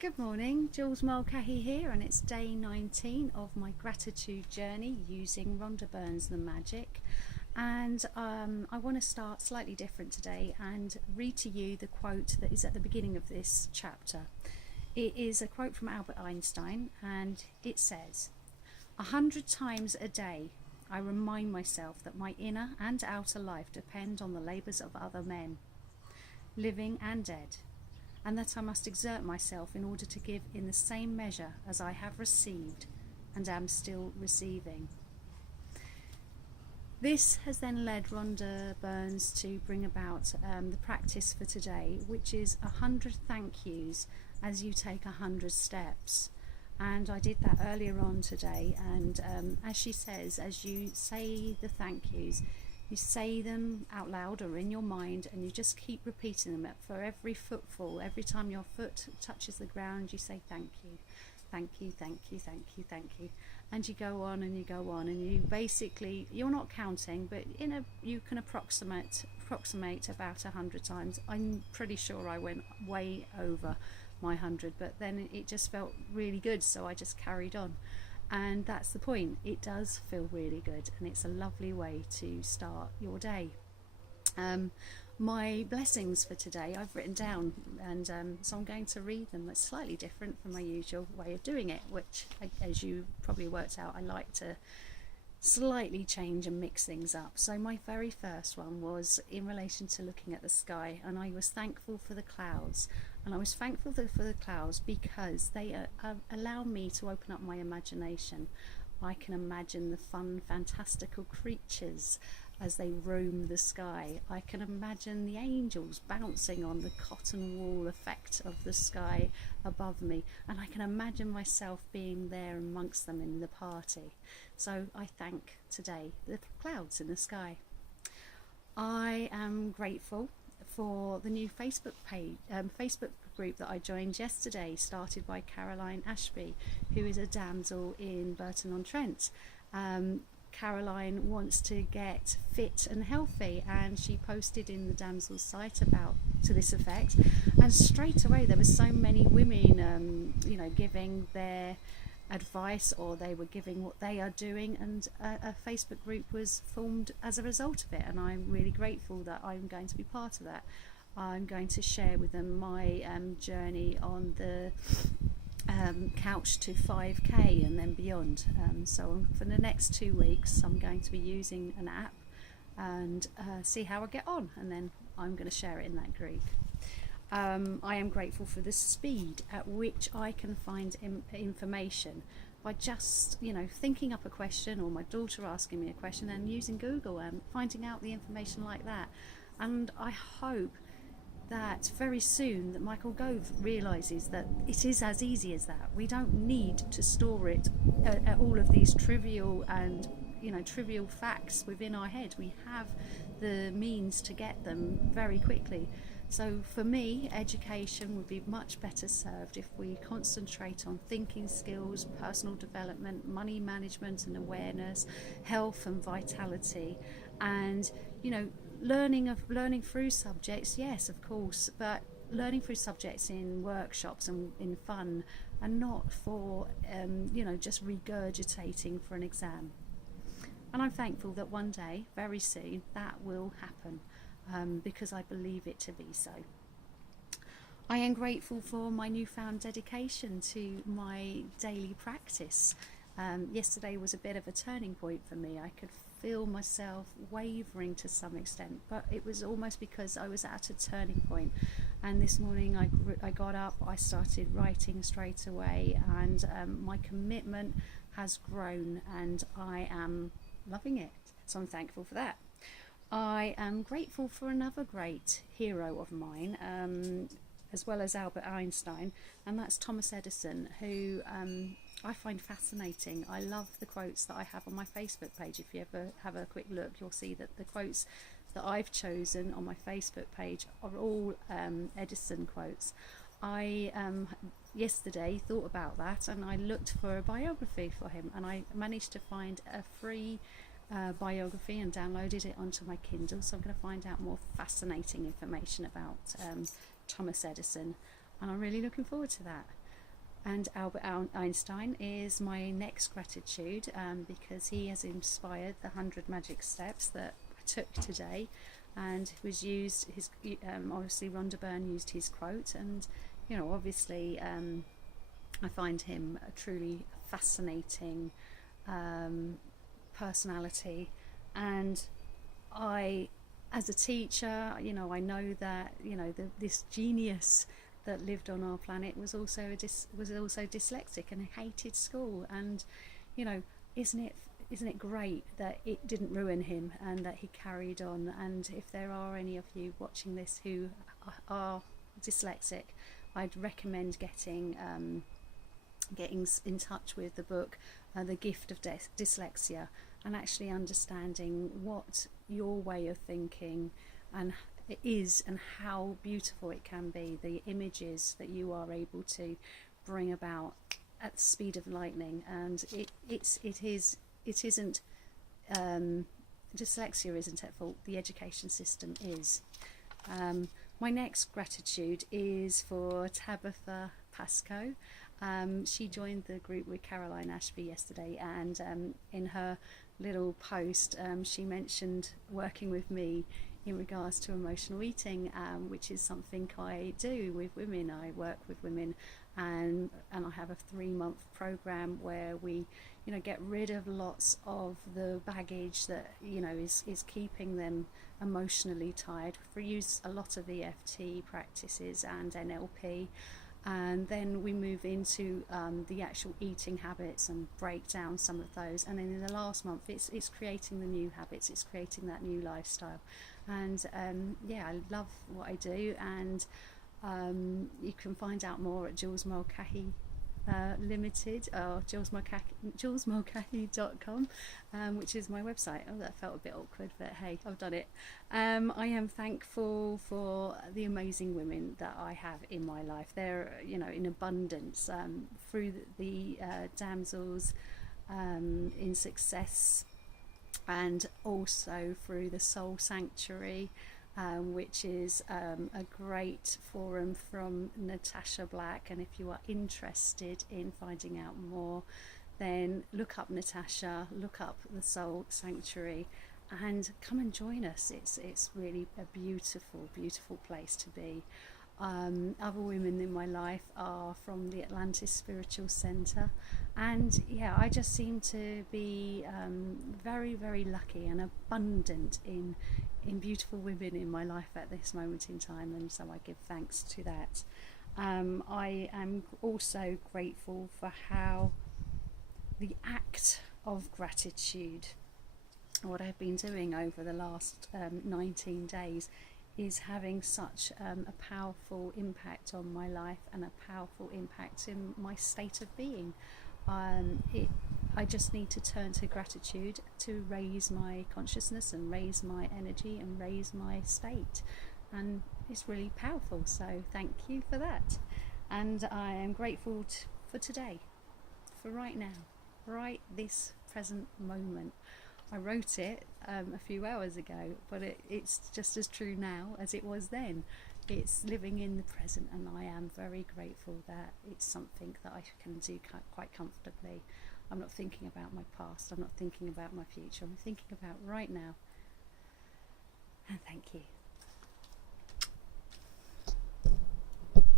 Good morning, Jules Mulcahy here, and it's day 19 of my gratitude journey using Rhonda Byrne's The Magic. And I want to start slightly different today and read to you the quote that is at the beginning of this chapter. It is a quote from Albert Einstein, and it says, 100 times a day I remind myself that my inner and outer life depend on the labours of other men, living and dead, and that I must exert myself in order to give in the same measure as I have received and am still receiving. This has then led Rhonda Byrne to bring about the practice for today, which is 100 thank yous as you take 100 steps. And I did that earlier on today, and as she says, as you say the thank yous, you say them out loud or in your mind, and you just keep repeating them. For every footfall, every time your foot touches the ground, you say thank you, thank you, thank you, thank you, thank you. And you go on and you go on, and you basically, you're not counting, but you can approximate about 100 times. I'm pretty sure I went way over my 100, but then it just felt really good, so I just carried on. And that's the point. It does feel really good, and it's a lovely way to start your day. My blessings for today I've written down, and so I'm going to read them. It's slightly different from my usual way of doing it, which, as you probably worked out, I like to slightly change and mix things up. So my very first one was in relation to looking at the sky, and I was thankful for the clouds. And I was thankful for the clouds because they allow me to open up my imagination. I can imagine the fun, fantastical creatures as they roam the sky. I can imagine the angels bouncing on the cotton wool effect of the sky above me, and I can imagine myself being there amongst them in the party. So I thank today the clouds in the sky. I am grateful for the new Facebook group that I joined yesterday, started by Caroline Ashby, who is a damsel in Burton-on-Trent. Caroline wants to get fit and healthy, and she posted in the Damsels site about to this effect, and straight away there were so many women giving their advice, or they were giving what they are doing, and a Facebook group was formed as a result of it, and I'm really grateful that I'm going to be part of that. I'm going to share with them my journey on the couch to 5k and then beyond. So for the next 2 weeks I'm going to be using an app and see how I get on, and then I'm going to share it in that group. I am grateful for the speed at which I can find information by just thinking up a question, or my daughter asking me a question, and using Google and finding out the information like that. And I hope that very soon that Michael Gove realises that it is as easy as that. We don't need to store it at all of these trivial facts within our head. We have the means to get them very quickly. So for me, education would be much better served if we concentrate on thinking skills, personal development, money management and awareness, health and vitality, and learning through subjects, yes, of course, but learning through subjects in workshops and in fun, and not for just regurgitating for an exam. And I'm thankful that one day, very soon, that will happen. Because I believe it to be so. I am grateful for my newfound dedication to my daily practice. Yesterday was a bit of a turning point for me. I could feel myself wavering to some extent, but it was almost because I was at a turning point. And this morning I got up, I started writing straight away, and my commitment has grown, and I am loving it. So I'm thankful for that. I am grateful for another great hero of mine, as well as Albert Einstein, and that's Thomas Edison, who I find fascinating. I love the quotes that I have on my Facebook page. If you ever have a quick look, you'll see that the quotes that I've chosen on my Facebook page are all Edison quotes. I yesterday thought about that, and I looked for a biography for him, and I managed to find a free biography and downloaded it onto my Kindle. So I'm going to find out more fascinating information about Thomas Edison, and I'm really looking forward to that. And Albert Einstein is my next gratitude, because he has inspired the 100 magic steps that I took today, and was used his obviously Rhonda Byrne used his quote, and obviously I find him a truly fascinating personality. And I, as a teacher, I know that this genius that lived on our planet was also dyslexic and hated school. And isn't it great that it didn't ruin him and that he carried on? And if there are any of you watching this who are dyslexic, I'd recommend getting in touch with the book The Gift of Dyslexia, and actually understanding what your way of thinking and it is, and how beautiful it can be, the images that you are able to bring about at the speed of lightning. And it isn't dyslexia isn't at fault, the education system is. My next gratitude is for Tabitha Pascoe. She joined the group with Caroline Ashby yesterday, and in her little post she mentioned working with me in regards to emotional eating, which is something I do with women. I work with women, and I have a 3-month program where we get rid of lots of the baggage that is keeping them emotionally tied. We use a lot of EFT practices and NLP, and then we move into the actual eating habits and break down some of those. And then in the last month it's creating the new habits, it's creating that new lifestyle. And I love what I do, and you can find out more at Jules Mulcahy Limited, or julesmulcahy.com, which is my website. Oh, that felt a bit awkward, but hey, I've done it. I am thankful for the amazing women that I have in my life. They're in abundance, through the Damsels in Success, and also through the Soul Sanctuary, which is a great forum from Natasha Black. And if you are interested in finding out more, then look up Natasha, look up the Soul Sanctuary, and come and join us. It's really a beautiful, beautiful place to be. Other women in my life are from the Atlantis Spiritual Centre, and I just seem to be very, very lucky and abundant in beautiful women in my life at this moment in time, and so I give thanks to that. I am also grateful for how the act of gratitude, what I've been doing over the last 19 days, is having such a powerful impact on my life and a powerful impact in my state of being. I just need to turn to gratitude to raise my consciousness and raise my energy and raise my state, and it's really powerful. So thank you for that, and I am grateful for today, for right now, right this present moment. I wrote it a few hours ago, but it's just as true now as it was then. It's living in the present, and I am very grateful that it's something that I can do quite comfortably. I'm not thinking about my past, I'm not thinking about my future, I'm thinking about right now. And thank you.